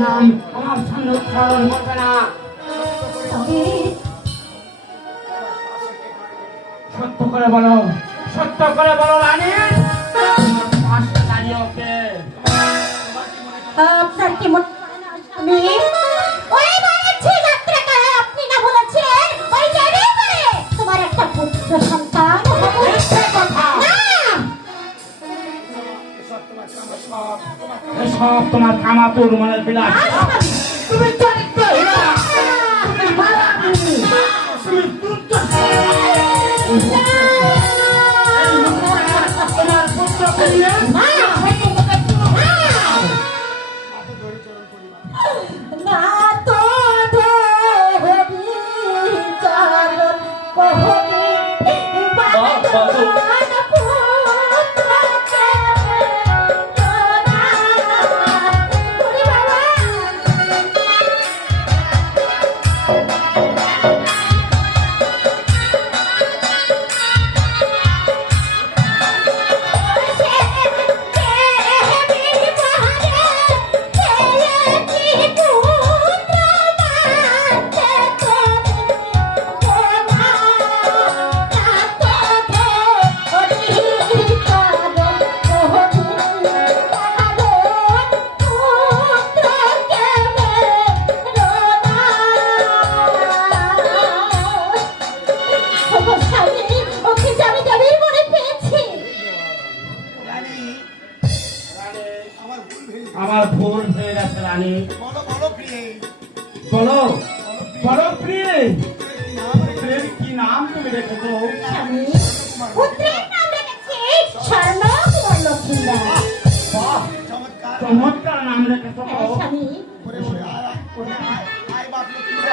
নাম আমার সামনে উচ্চারণ করবে না সত্য করে বলো সত্য করে বলো রানী। আপনার কি মনে பூர்வமான பிள்ளை Música জানে। বলো বলো প্রিয়ে। প্রেম কি নাম তুমি রেখেছো স্বামী পুত্রের নাম রেখেছি চমৎকার নাম রেখেছো হ্যাঁ, স্বামী।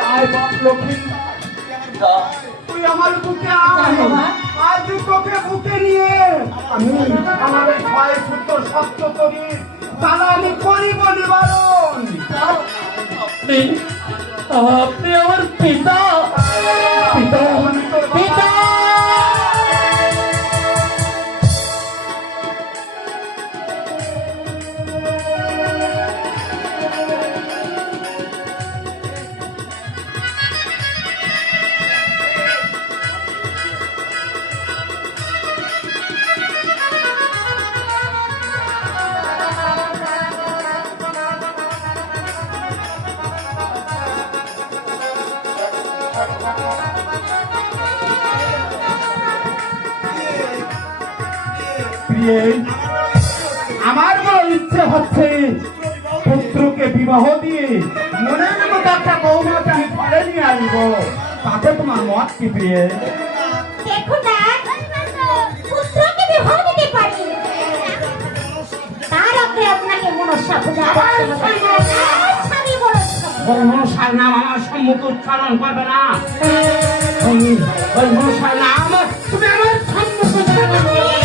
আয় তুই আমার বুকে আর তুই তোকে বুকে নিয়ে। আমি আমার ছয় পুত্র সপ্ত করি তাহলে আমি করিব নিবারণ। अपने अपने और पिता पिता প্রিয়ে আমার বড় ইচ্ছে হচ্ছে পুত্রকে বিবাহ দিয়ে মনের মতো একটা বৌমাকে আমি ঘরে নিয়ে আসব। তাতে তোমার মত কি প্রিয়ে? দেখুন না পুত্রকে বিবাহ দিতে পারি। তার আগে আপনাকে মনসা পূজা। ওই মনসার নাম আমার সম্মুখে উচ্চারণ করবে না। ওই ওই মনসার নাম তুমি আমার সম্মুখে উচ্চারণ করবে।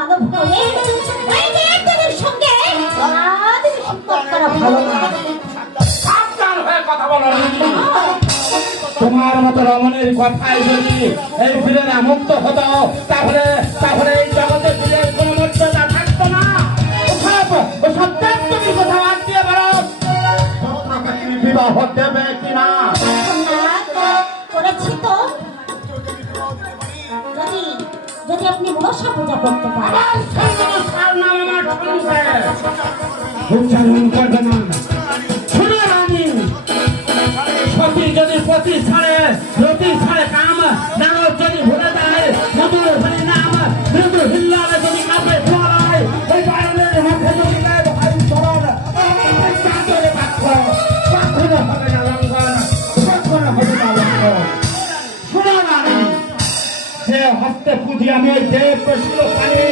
মানব হয়ে সঙ্গে করা ভালো না। তোমার মতো রমণের কথায় যদি এই ফিরেরা মুক্ত হতো তাহলে করতে সঙ্গে উচ্চারণ করবে না। শুনে রানী সতী যদি পতি ছাড়ে よろしくお。